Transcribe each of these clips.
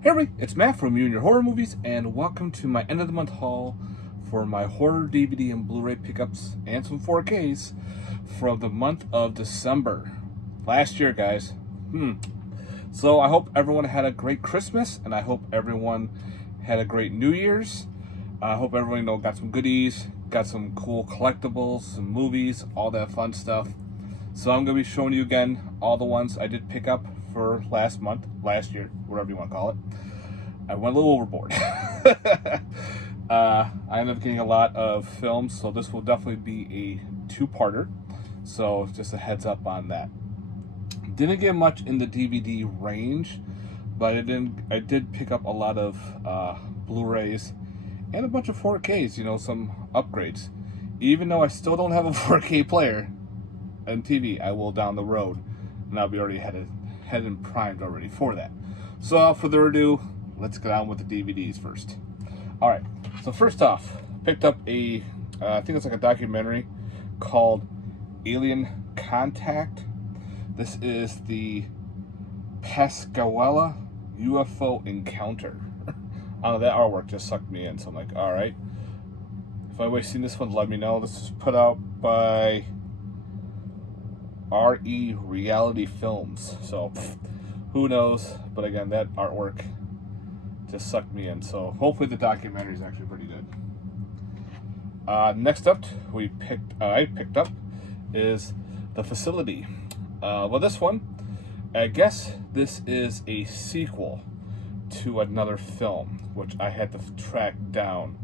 Hey everybody, it's Matt from You and Your Horror Movies, and welcome to my end of the month haul for my horror DVD and Blu-ray pickups and some 4Ks from the month of December. Last year, guys. So I hope everyone had a great Christmas, and I hope everyone had a great New Year's. I hope everyone got some goodies, got some cool collectibles, some movies, all that fun stuff. So I'm going to be showing you again all the ones I did pick up for last year, whatever you want to call it. I went a little overboard. I ended up getting a lot of films, so this will definitely be a two-parter. So just a heads up on that. Didn't get much in the DVD range, but I did pick up a lot of Blu-rays and a bunch of 4Ks, some upgrades. Even though I still don't have a 4K player and TV, I will down the road, and I'll be already headed and primed already for that. So without further ado, let's get on with the DVDs first. All right, so first off, picked up I think it's like a documentary called Alien Contact. This is the Pascawella UFO Encounter. I don't know, that artwork just sucked me in, so I'm like, all right. If anybody's seen this one, let me know. This is put out by RE Reality Films, so who knows, but again, that artwork just sucked me in, so hopefully the documentary is actually pretty good. Next up, I picked up is The Facility. Well, this one, I guess this is a sequel to another film, which I had to track down.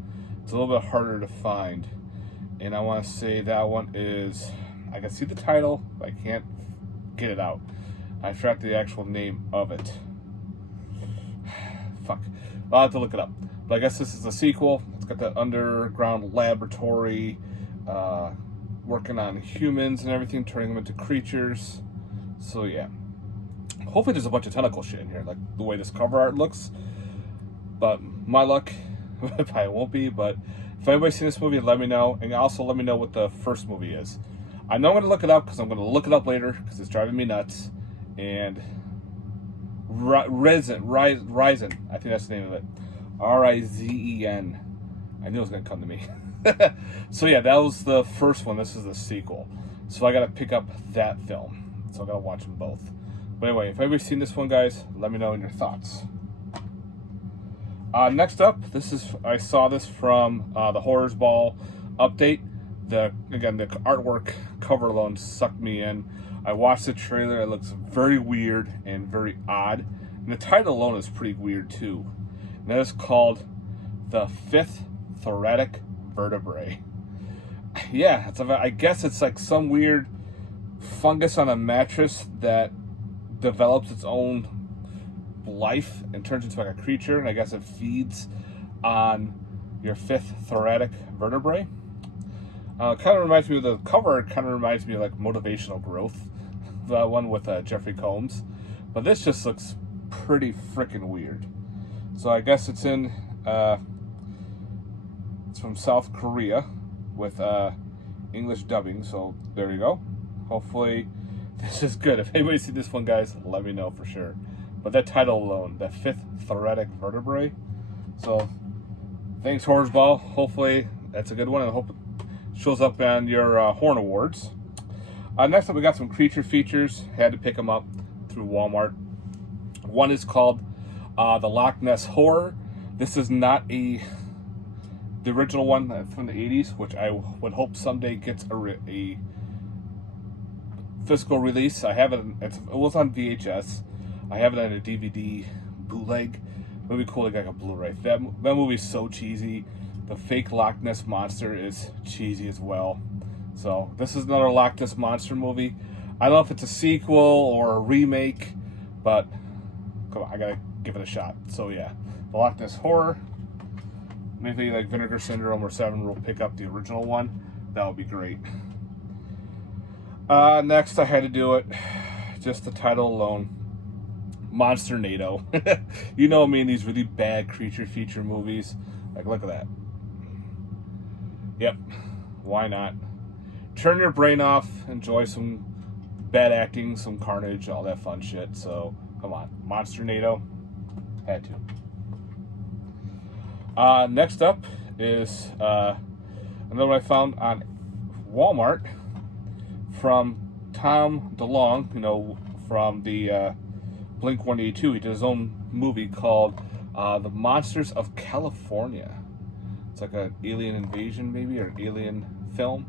It's a little bit harder to find, and I want to say that one is, I can see the title, but I can't get it out. I forgot the actual name of it. Fuck. I'll have to look it up. But I guess this is a sequel. It's got that underground laboratory, working on humans and everything, turning them into creatures. So yeah. Hopefully there's a bunch of tentacle shit in here, like the way this cover art looks. But my luck, it probably won't be. But if anybody's seen this movie, let me know. And also let me know what the first movie is. I know I'm going to look it up because I'm going to look it up later because it's driving me nuts. And Rizen, I think that's the name of it. Rizen. I knew it was going to come to me. So yeah, that was the first one. This is the sequel. So I got to pick up that film. So I got to watch them both. But anyway, if anybody's seen this one, guys, let me know in your thoughts. Next up, I saw this from the Horrors Ball update. The artwork cover alone sucked me in. I watched the trailer. It looks very weird and very odd. And the title alone is pretty weird too. And that is called The Fifth Thoracic Vertebrae. Yeah, I guess it's like some weird fungus on a mattress that develops its own life and turns into like a creature. And I guess it feeds on your fifth thoracic vertebrae. Kind of reminds me of the cover. Kind of reminds me of like Motivational Growth, the one with Jeffrey Combs. But this just looks pretty freaking weird. So I guess it's it's from South Korea with English dubbing. So there you go. Hopefully this is good. If anybody's seen this one, guys, let me know for sure. But that title alone, the fifth thoracic vertebrae. So thanks, Horrors Ball. Hopefully that's a good one, and I hope it shows up on your Horn Awards. Next up, we got some creature features. Had to pick them up through Walmart. One is called the Loch Ness Horror. This is not the original one from the 80s, which I would hope someday gets a physical release. I have it. It was on VHS. I have it on a DVD bootleg. It would be cool to get like a Blu-ray. That movie is so cheesy. The fake Loch Ness Monster is cheesy as well. So this is another Loch Ness Monster movie. I don't know if it's a sequel or a remake, but come on, I gotta give it a shot. So yeah, the Loch Ness Horror. Maybe like Vinegar Syndrome or Seven will pick up the original one. That would be great. Next, I had to do it. Just the title alone. Monster-nado. You know me in these really bad creature feature movies. Like, look at that. Yep. Why not? Turn your brain off. Enjoy some bad acting, some carnage, all that fun shit. So, come on. Monster-nado. Had to. Next up is another one I found on Walmart from Tom DeLonge, you know, from the Blink-182. He did his own movie called The Monsters of California. It's like an alien invasion, maybe, or an alien film.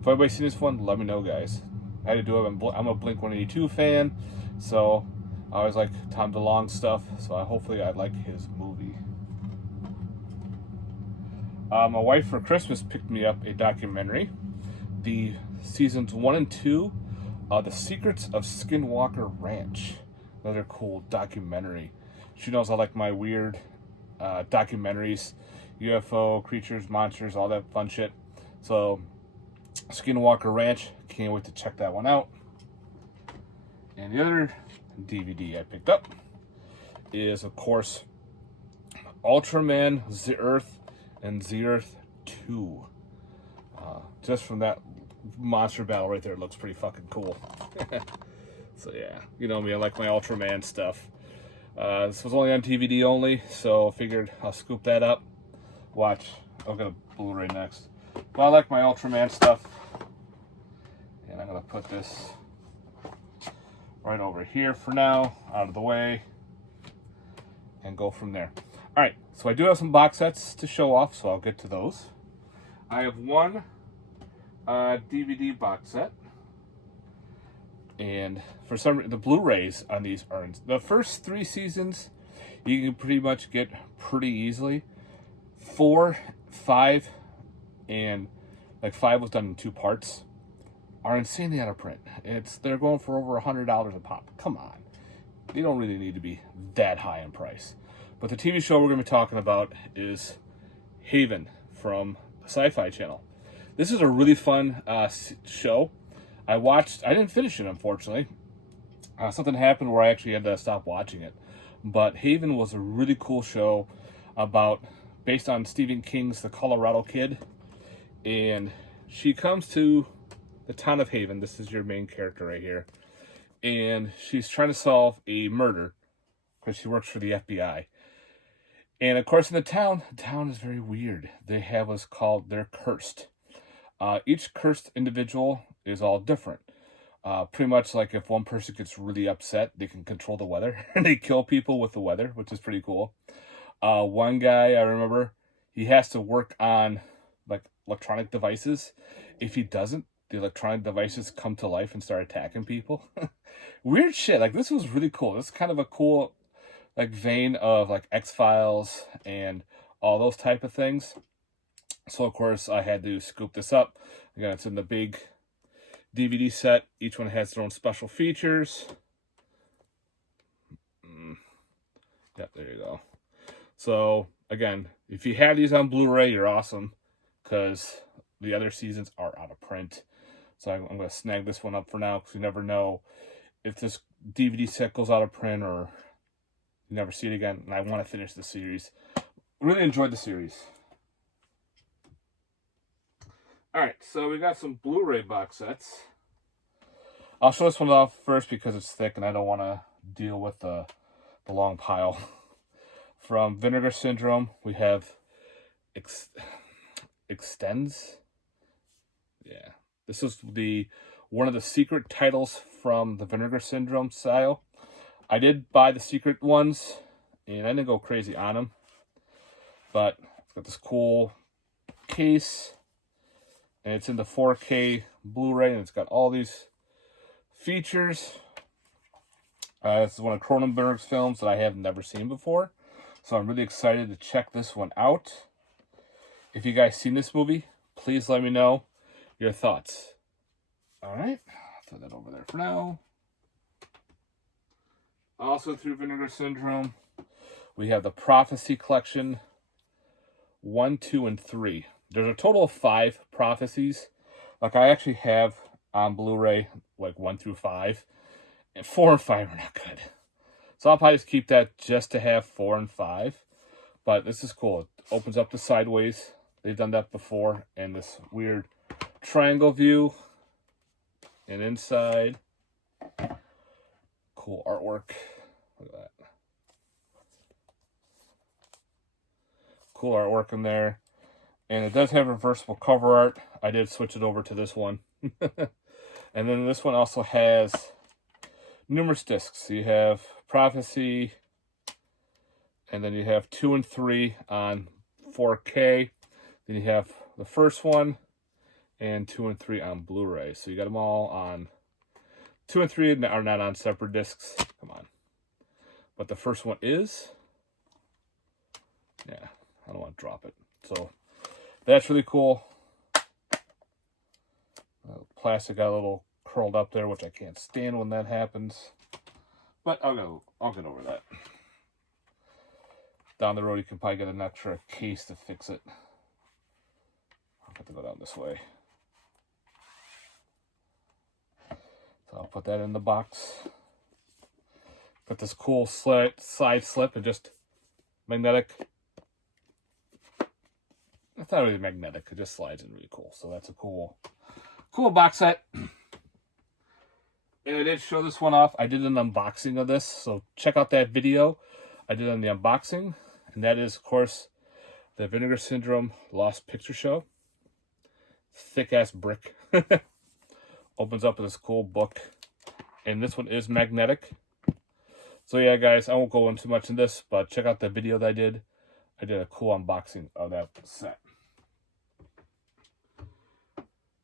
If anybody's seen this one, let me know, guys. I had to do it. I'm a Blink-182 fan, so I always like Tom DeLonge stuff, so hopefully I like his movie. My wife for Christmas picked me up a documentary, the seasons 1 and 2, The Secrets of Skinwalker Ranch. Another cool documentary. She knows I like my weird documentaries, UFO, creatures, monsters, all that fun shit. So, Skinwalker Ranch, can't wait to check that one out. And the other DVD I picked up is, of course, Ultraman The Earth and The Earth 2. Just from that monster battle right there, it looks pretty fucking cool. So yeah, you know me, I like my Ultraman stuff. This was only on DVD only, so figured I'll scoop that up. Watch, I'll get a Blu-ray next. But I like my Ultraman stuff. And I'm gonna put this right over here for now, out of the way, and go from there. All right, so I do have some box sets to show off, so I'll get to those. I have one DVD box set, and for some reason, the Blu-rays on these are the first 3 seasons you can pretty much get pretty easily. 4, 5, and like 5 was done in 2 parts, are insanely out of print. They're going for over $100 a pop. Come on, they don't really need to be that high in price. But the TV show we're going to be talking about is Haven from the Sci-Fi Channel. This is a really fun show. I didn't finish it, unfortunately. Something happened where I actually had to stop watching it. But Haven was a really cool show based on Stephen King's The Colorado Kid. And she comes to the town of Haven. This is your main character right here. And she's trying to solve a murder because she works for the FBI. And of course, in the town is very weird. They have what's called, they're cursed. Each cursed individual is all different. Pretty much like if one person gets really upset, they can control the weather. And they kill people with the weather, which is pretty cool. One guy, I remember, he has to work on like electronic devices. If he doesn't, the electronic devices come to life and start attacking people. Weird shit. Like, this was really cool. This is kind of a cool like vein of like X-Files and all those type of things. So of course I had to scoop this up. Again, it's in the big DVD set. Each one has their own special features. Yep, there you go. So again, if you have these on Blu-ray, you're awesome, because the other seasons are out of print. So I'm going to snag this one up for now, because you never know if this DVD set goes out of print or you never see it again. And I want to finish the series. Really enjoyed the series. Alright, so we got some Blu-ray box sets. I'll show this one off first because it's thick and I don't want to deal with the long pile. From Vinegar Syndrome, we have Extends. Yeah, this is one of the secret titles from the Vinegar Syndrome style. I did buy the secret ones, and I didn't go crazy on them. But it's got this cool case, and it's in the 4K Blu-ray, and it's got all these features. This is one of Cronenberg's films that I have never seen before, so I'm really excited to check this one out. If you guys seen this movie, please let me know your thoughts. Alright, I'll throw that over there for now. Also through Vinegar Syndrome, we have the Prophecy Collection 1, 2, and 3. There's a total of 5 prophecies. Like, I actually have on Blu-ray like 1 through 5. And 4 and 5 are not good. So I'll probably just keep that just to have 4 and 5. But this is cool. It opens up the sideways. They've done that before. And this weird triangle view. And inside, cool artwork. Look at that. cool artwork in there. And it does have reversible cover art. I did switch it over to this one. And then this one also has numerous discs. So you have Prophecy, and then you have 2 and 3 on 4K. Then you have the first one and 2 and 3 on Blu-ray. So you got them all on 2 and 3 are not on separate discs. Come on. But the first one is. Yeah, I don't want to drop it. So that's really cool. Plastic got a little curled up there, which I can't stand when that happens. But I'll get over that. Down the road, you can probably get an extra case to fix it. I'll have to go down this way. So I'll put that in the box. Got this cool side slip and just magnetic. It's not really magnetic, it just slides in really cool. So that's a cool box set. And I did show this one off. I did an unboxing of this, so check out that video I did on the unboxing. And that is, of course, the Vinegar Syndrome Lost Picture Show. Thick-ass brick. Opens up with this cool book. And this one is magnetic. So yeah, guys, I won't go into much in this, but check out the video that I did. I did a cool unboxing of that set.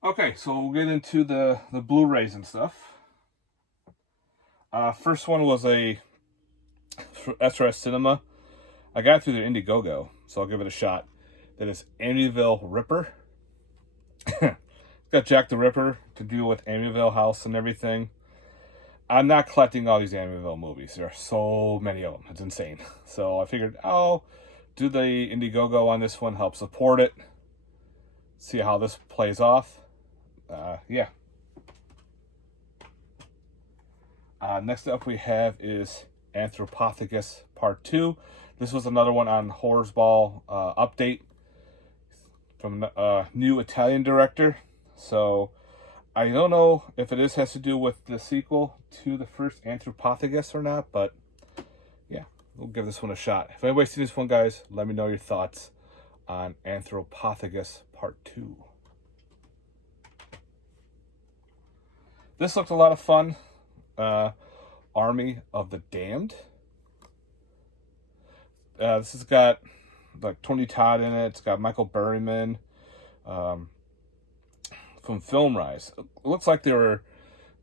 Okay, so we'll get into the Blu-rays and stuff. First one was a SRS Cinema. I got it through their Indiegogo, so I'll give it a shot. That is Amityville Ripper. It's got Jack the Ripper to do with Amityville House and everything. I'm not collecting all these Amityville movies. There are so many of them. It's insane. So I figured I'll do the Indiegogo on this one, help support it, see how this plays off. Yeah. Next up we have is Anthropophagus Part 2. This was another one on Horrors Ball update from a new Italian director. So I don't know if it has to do with the sequel to the first Anthropophagus or not, but yeah, we'll give this one a shot. If anybody's seen this one, guys, let me know your thoughts on Anthropophagus Part 2. This looked a lot of fun. Army of the Damned. This has got like Tony Todd in it. It's got Michael Berryman from Film Rise. It looks like there were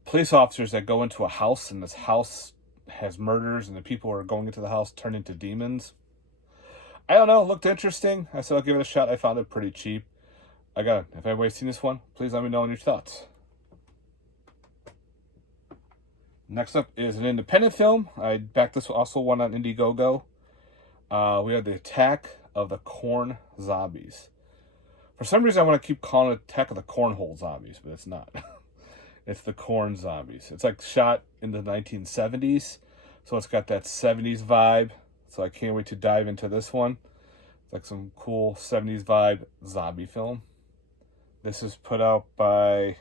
police officers that go into a house, and this house has murders, and the people who are going into the house turn into demons. I don't know. It looked interesting. I said I'll give it a shot. I found it pretty cheap. If anybody's seen this one, please let me know your thoughts. Next up is an independent film. I backed this also one on Indiegogo. We have The Attack of the Corn Zombies. For some reason, I want to keep calling it Attack of the Cornhole Zombies, but it's not. It's the Corn Zombies. It's like shot in the 1970s, so it's got that 70s vibe. So I can't wait to dive into this one. It's like some cool 70s vibe zombie film. This is put out by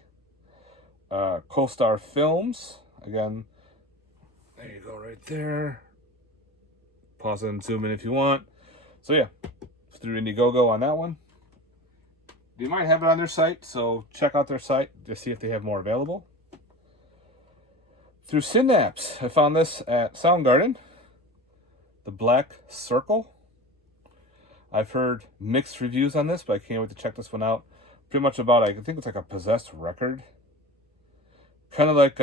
CoStar Films. Again, there you go right there. Pause and zoom in if you want. So yeah, through Indiegogo on that one. They might have it on their site, so check out their site to see if they have more available. Through Synapse, I found this at Soundgarden. The Black Circle. I've heard mixed reviews on this, but I can't wait to check this one out. Pretty much about, I think it's like a possessed record. Kind of like,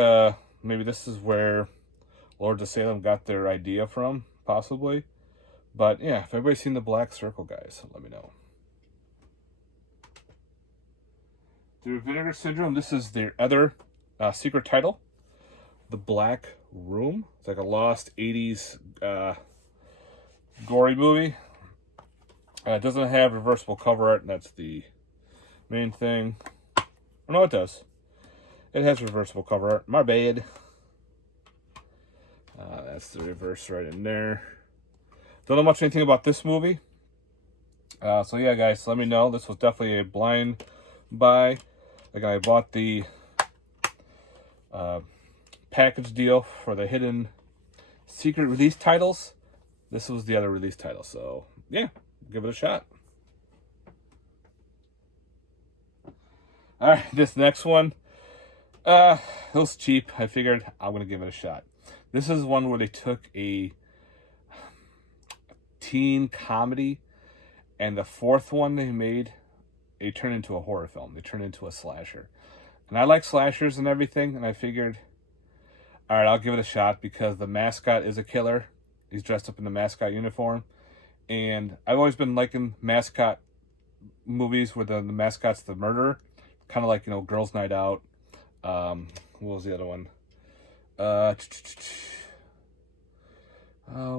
maybe this is where Lords of Salem got their idea from, possibly. But yeah, if everybody's seen The Black Circle, guys, let me know. Through Vinegar Syndrome, this is their other secret title, The Black Room. It's like a lost 80s gory movie. It doesn't have reversible cover art, and that's the main thing. Oh, no, it does. It has reversible cover art. My bad. That's the reverse right in there. Don't know much anything about this movie. So yeah, guys, let me know. This was definitely a blind buy. Like, I bought the package deal for the hidden secret release titles. This was the other release title. So yeah, give it a shot. All right, this next one, it was cheap. I figured I'm gonna give it a shot. This is one where they took a teen comedy, and the fourth one they made, they turned into a horror film. They turned into a slasher. And I like slashers and everything, and I figured, all right, I'll give it a shot because the mascot is a killer. He's dressed up in the mascot uniform. And I've always been liking mascot movies where the mascot's the murderer. Kind of like, Girls' Night Out. What was the other one? What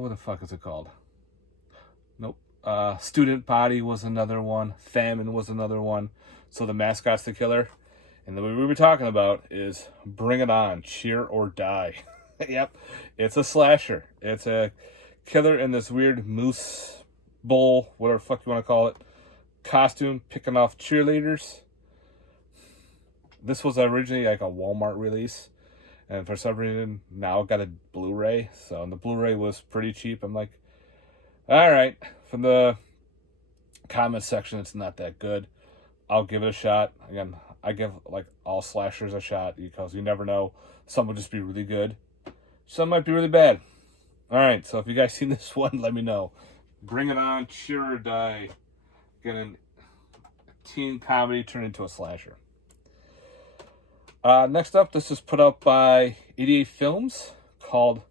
the fuck is it called? Nope. Student Body was another one. Famine was another one. So the mascot's the killer. And the movie we were talking about is Bring It On, Cheer or Die. Yep. It's a slasher. It's a killer in this weird moose bowl, whatever the fuck you want to call it, costume, picking off cheerleaders. This was originally like a Walmart release. And for some reason, now it got a Blu-ray. So, and the Blu-ray was pretty cheap. I'm like, all right. From the comment section, it's not that good. I'll give it a shot. Again, I give like all slashers a shot because you never know. Some will just be really good. Some might be really bad. All right. So if you guys seen this one, let me know. Bring It On, Cheer or Die. Getting a teen comedy turned into a slasher. Next up, this is put up by 88 Films called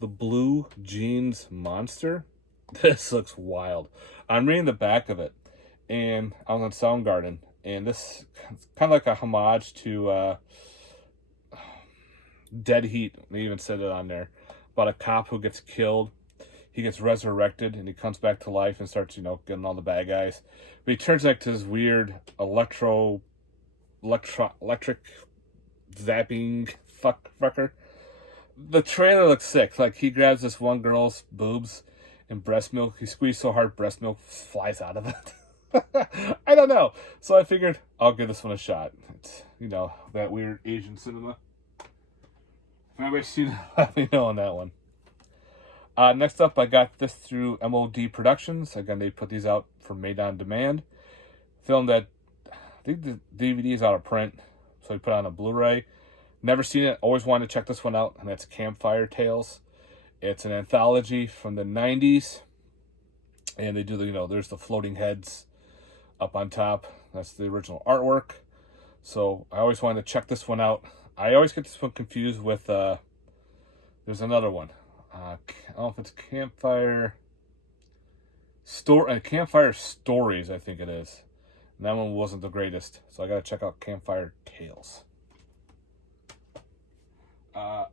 The Blue Jeans Monster. This looks wild. I'm reading the back of it, and I was on Soundgarden, and this is kind of like a homage to Dead Heat. They even said it on there about a cop who gets killed. He gets resurrected, and he comes back to life and starts, getting all the bad guys. But he turns like this weird electric zapping fucker. The trailer looks sick. Like, he grabs this one girl's boobs and breast milk. He squeezes so hard, breast milk flies out of it. I don't know. So I figured I'll give this one a shot. It's, that weird Asian cinema. If anybody's seen it, let me know on that one. Next up, I got this through MOD Productions. Again, they put these out for Made on Demand. Film that, I think the DVD is out of print, so we put it on a Blu-ray. Never seen it. Always wanted to check this one out, and that's Campfire Tales. It's an anthology from the 90s, and they do there's the floating heads up on top. That's the original artwork. So I always wanted to check this one out. I always get this one confused with, there's another one. I don't know if it's Campfire Stories, I think it is. And that one wasn't the greatest, so I gotta check out Campfire Tales.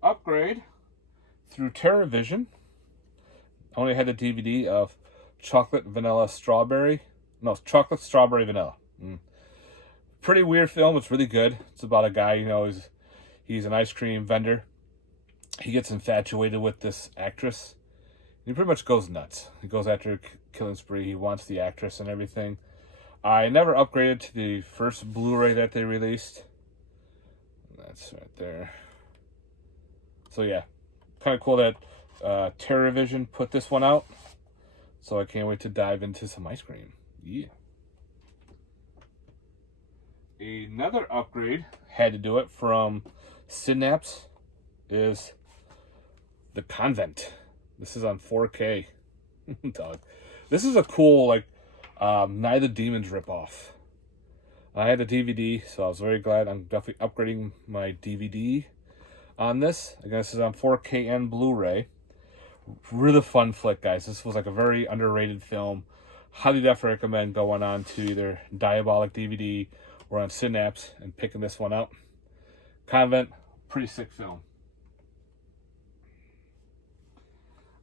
Upgrade through TerraVision. I only had the DVD of Chocolate Strawberry Vanilla. Pretty weird film. It's really good. It's about a guy, he's an ice cream vendor. He gets infatuated with this actress. He pretty much goes nuts. He goes after a killing spree. He wants the actress and everything. I never upgraded to the first Blu-ray that they released. That's right there. So yeah, kind of cool that TerraVision put this one out. So I can't wait to dive into some ice cream. Yeah. Another upgrade, had to do it, from Synapse is The Convent. This is on 4K. Dog. This is a cool, Night of the Demons ripoff. I had a DVD, so I was very glad. I'm definitely upgrading my DVD on this. Again, this is on 4K and Blu-ray. Really fun flick, guys. This was a very underrated film. Highly definitely recommend going on to either Diabolic DVD or on Synapse and picking this one up. Convent, pretty sick film.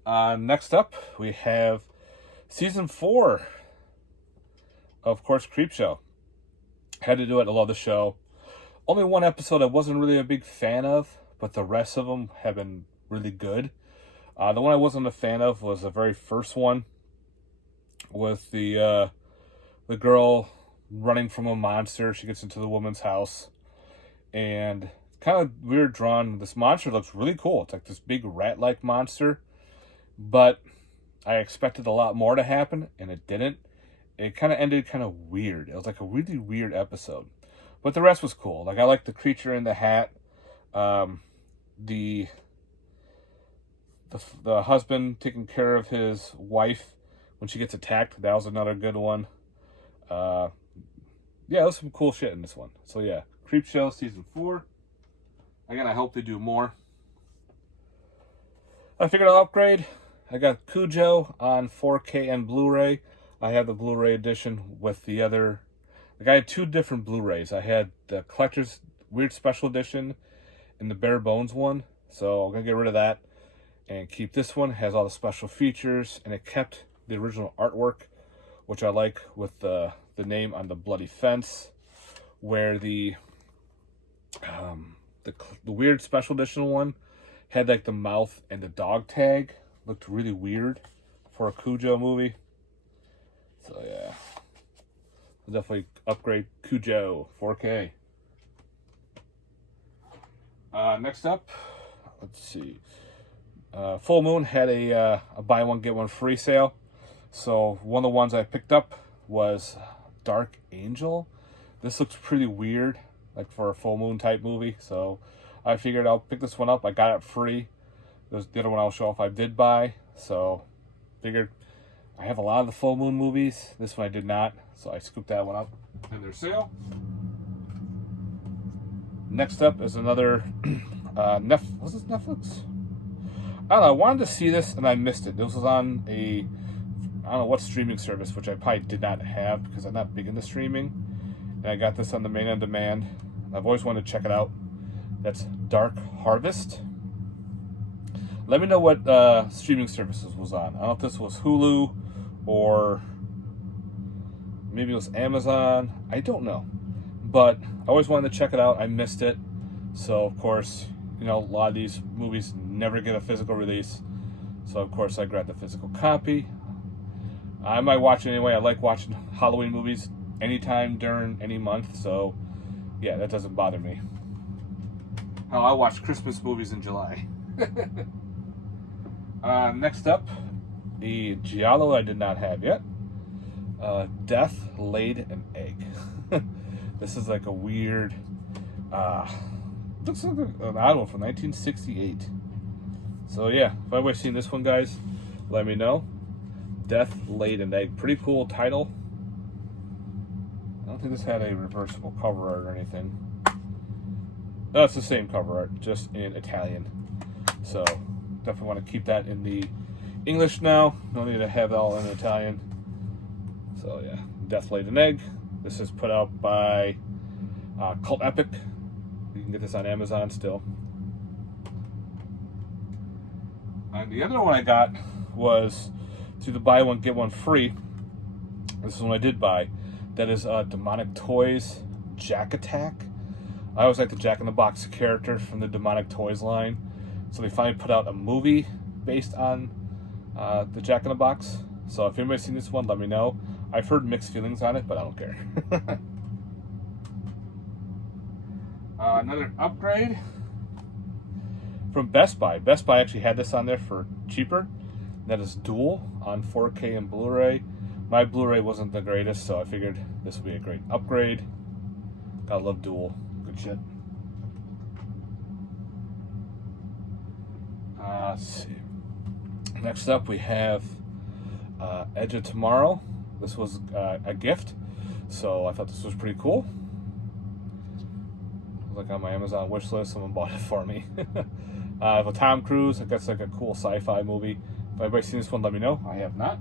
Next up, we have Season 4 of course, Creepshow. Had to do it. I love the show. Only one episode I wasn't really a big fan of, but the rest of them have been really good. The one I wasn't a fan of was the very first one, with the girl running from a monster. She gets into the woman's house, and kind of weird drawn. This monster looks really cool. It's like this big rat-like monster, but I expected a lot more to happen, and it didn't. It kind of ended kind of weird. It was like a really weird episode, but the rest was cool. Like I liked the creature in the hat, um, the the husband taking care of his wife when she gets attacked. That was another good one. Uh, yeah, there's some cool shit in this one. So yeah, Creepshow season 4. Again, I hope they do more. I figured I'll upgrade. I got Cujo on 4K and Blu-ray. I have the Blu-ray edition with the other. Like I had 2 different Blu-rays. I had the collector's weird special edition and the bare bones one. So I'm gonna get rid of that and keep this one. It has all the special features, and it kept the original artwork, which I like, with the name on the bloody fence, where the weird special edition one had like the mouth and the dog tag. Looked really weird for a Cujo movie. So yeah, I'll definitely upgrade Cujo 4K. Next up, let's see. Full Moon had a buy one get one free sale. So one of the ones I picked up was Dark Angel. This looks pretty weird, like for a Full Moon type movie. So I figured I'll pick this one up. I got it free. There's the other one I'll show if I did buy. So figured I have a lot of the Full Moon movies. This one I did not. So I scooped that one up in their sale. Next up is another was this Netflix? I don't know. I wanted to see this and I missed it. This was on a, I don't know what streaming service, which I probably did not have because I'm not big into streaming. And I got this on the main on demand. I've always wanted to check it out. That's Dark Harvest. Let me know what streaming services was on. I don't know if this was Hulu or maybe it was Amazon. I don't know. But I always wanted to check it out. I missed it. So, of course, you know, a lot of these movies never get a physical release. So, of course, I grabbed the physical copy. I might watch it anyway. I like watching Halloween movies anytime during any month. So, yeah, that doesn't bother me. Hell, I watch Christmas movies in July. Next up, the Giallo I did not have yet. Death Laid an Egg. This is like a weird, looks like an odd one from 1968. So yeah, if anybody's seen this one, guys, let me know. Death Laid an Egg. Pretty cool title. I don't think this had a reversible cover art or anything. No, it's the same cover art, just in Italian. So definitely want to keep that in the English now. No need to have it all in Italian. So yeah, Death Laid an Egg. This is put out by Cult Epic. You can get this on Amazon still. And the other one I got was through the buy one get one free. This is one I did buy. That is Demonic Toys Jack Attack. I always like the Jack in the Box character from the Demonic Toys line. So they finally put out a movie based on the Jack in the Box. So if anybody's seen this one, let me know. I've heard mixed feelings on it, but I don't care. Another upgrade from Best Buy. Best Buy actually had this on there for cheaper. That is Duel on 4K and Blu-ray. My Blu-ray wasn't the greatest, so I figured this would be a great upgrade. Gotta love Duel. Good shit. Let's see. Next up, we have Edge of Tomorrow. This was a gift, so I thought this was pretty cool. It was like on my Amazon wish list. Someone bought it for me. With Tom Cruise, I guess like a cool sci-fi movie. If anybody's seen this one, let me know. I have not.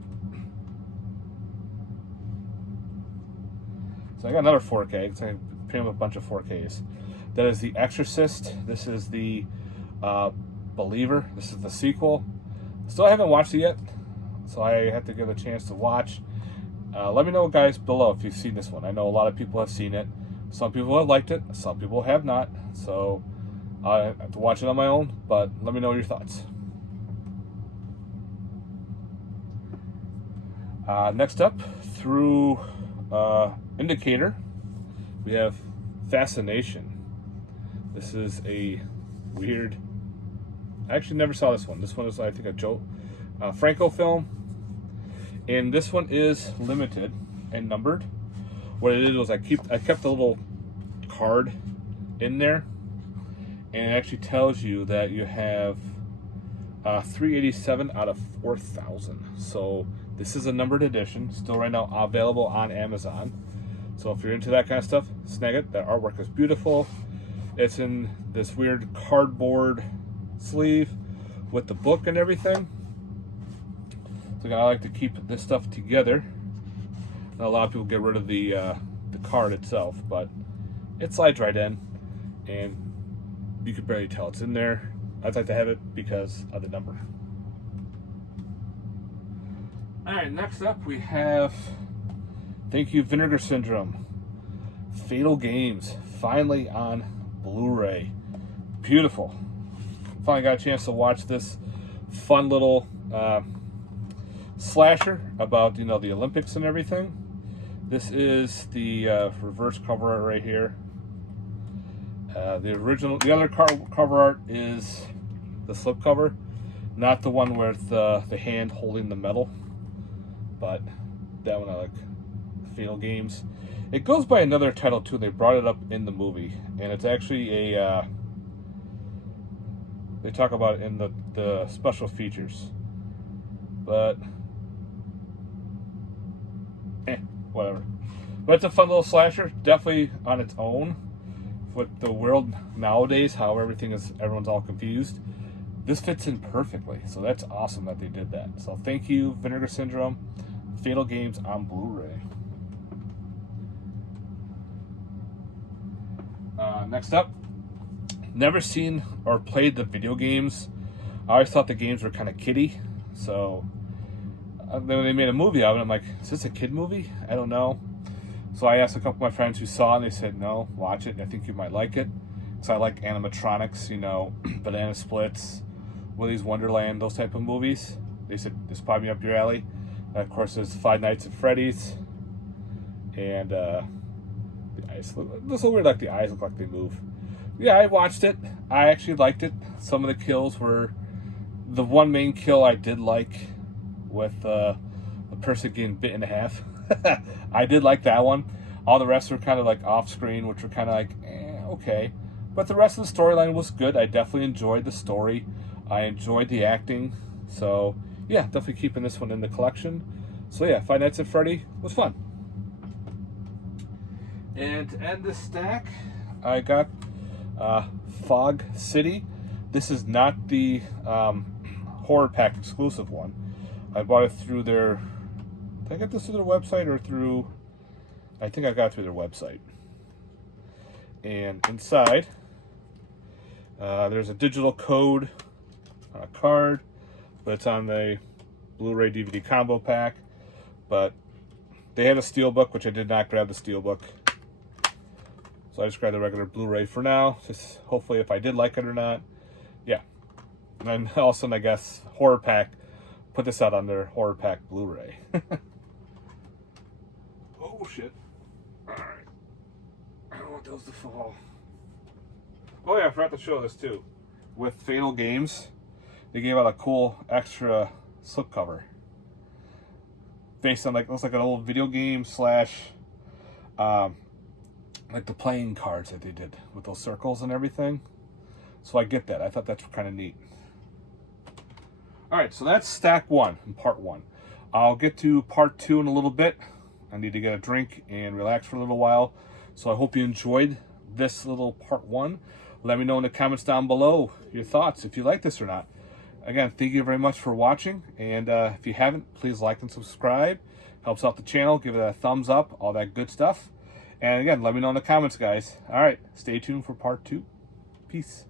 So I got another 4K. So I picked up a bunch of 4Ks. That is The Exorcist. This is the Believer. This is the sequel. Still haven't watched it yet, so I have to give it a chance to watch. Let me know, guys, below if you've seen this one. I know a lot of people have seen it. Some people have liked it. Some people have not. So I have to watch it on my own, but let me know your thoughts. Next up, through Indicator, we have Fascination. This is a weird... I actually never saw this one. This one is, I think, a Joe Franco film. And this one is limited and numbered. What it did was I kept a little card in there, and it actually tells you that you have 387 out of 4,000. So this is a numbered edition, still right now available on Amazon. So if you're into that kind of stuff, snag it. That artwork is beautiful. It's in this weird cardboard sleeve with the book and everything. So I like to keep this stuff together. Now, a lot of people get rid of the card itself, but it slides right in, and you can barely tell it's in there. I'd like to have it because of the number. All right, next up we have, thank you, Vinegar Syndrome. Fatal Games, finally on Blu-ray. Beautiful. Finally got a chance to watch this fun little slasher about, you know, the Olympics and everything. This is the reverse cover art right here. The other cover art is the slipcover, not the one with the hand holding the medal, but that one I like. Fatal Games. It goes by another title too. They brought it up in the movie, and it's actually a. They talk about it in the special features, but whatever. But it's a fun little slasher, definitely on its own. With the world nowadays, how everyone's all confused, this fits in perfectly. So that's awesome that they did that. So thank you, Vinegar Syndrome. Fatal Games on Blu-ray. Next up, never seen or played the video games. I always thought the games were kind of kiddie. So when they made a movie of it, I'm like, is this a kid movie? I don't know. So I asked a couple of my friends who saw it, and they said, no, watch it. I think you might like it. So I like animatronics, you know, Banana Splits, Willy's Wonderland, those type of movies. They said, this is probably up your alley. Of course, there's Five Nights at Freddy's. And the eyes look a little weird, like the eyes look like they move. Yeah, I watched it. I actually liked it. Some of the kills were, the one main kill I did like with a person getting bit in half. I did like that one. All the rest were kind of like off screen, which were kind of like, okay. But the rest of the storyline was good. I definitely enjoyed the story. I enjoyed the acting. So yeah, definitely keeping this one in the collection. So yeah, Five Nights at Freddy was fun. And to end this stack, I got Fog City. This is not the horror pack exclusive one. I bought it through their, did I get this through their website or through, I think I got it through their website. And inside, there's a digital code on a card, but it's on the Blu-ray DVD combo pack. But they have a steelbook, which I did not grab the steelbook. So I just grabbed the regular Blu-ray for now. Just hopefully if I did like it or not. Yeah. And then all of a sudden, I guess, horror pack, put this out on their horror pack Blu-ray. Oh shit. Alright. I don't want those to fall. Oh yeah, I forgot to show this too. With Fatal Games, they gave out a cool extra slipcover. Based on, like, looks like an old video game slash like the playing cards that they did with those circles and everything. So I get that. I thought that's kind of neat. Alright, so that's stack one in part one. I'll get to part two in a little bit. I need to get a drink and relax for a little while. So I hope you enjoyed this little part one. Let me know in the comments down below your thoughts, if you like this or not. Again, thank you very much for watching. And if you haven't, please like and subscribe. Helps out the channel. Give it a thumbs up, all that good stuff. And again, let me know in the comments, guys. All right, stay tuned for part two. Peace.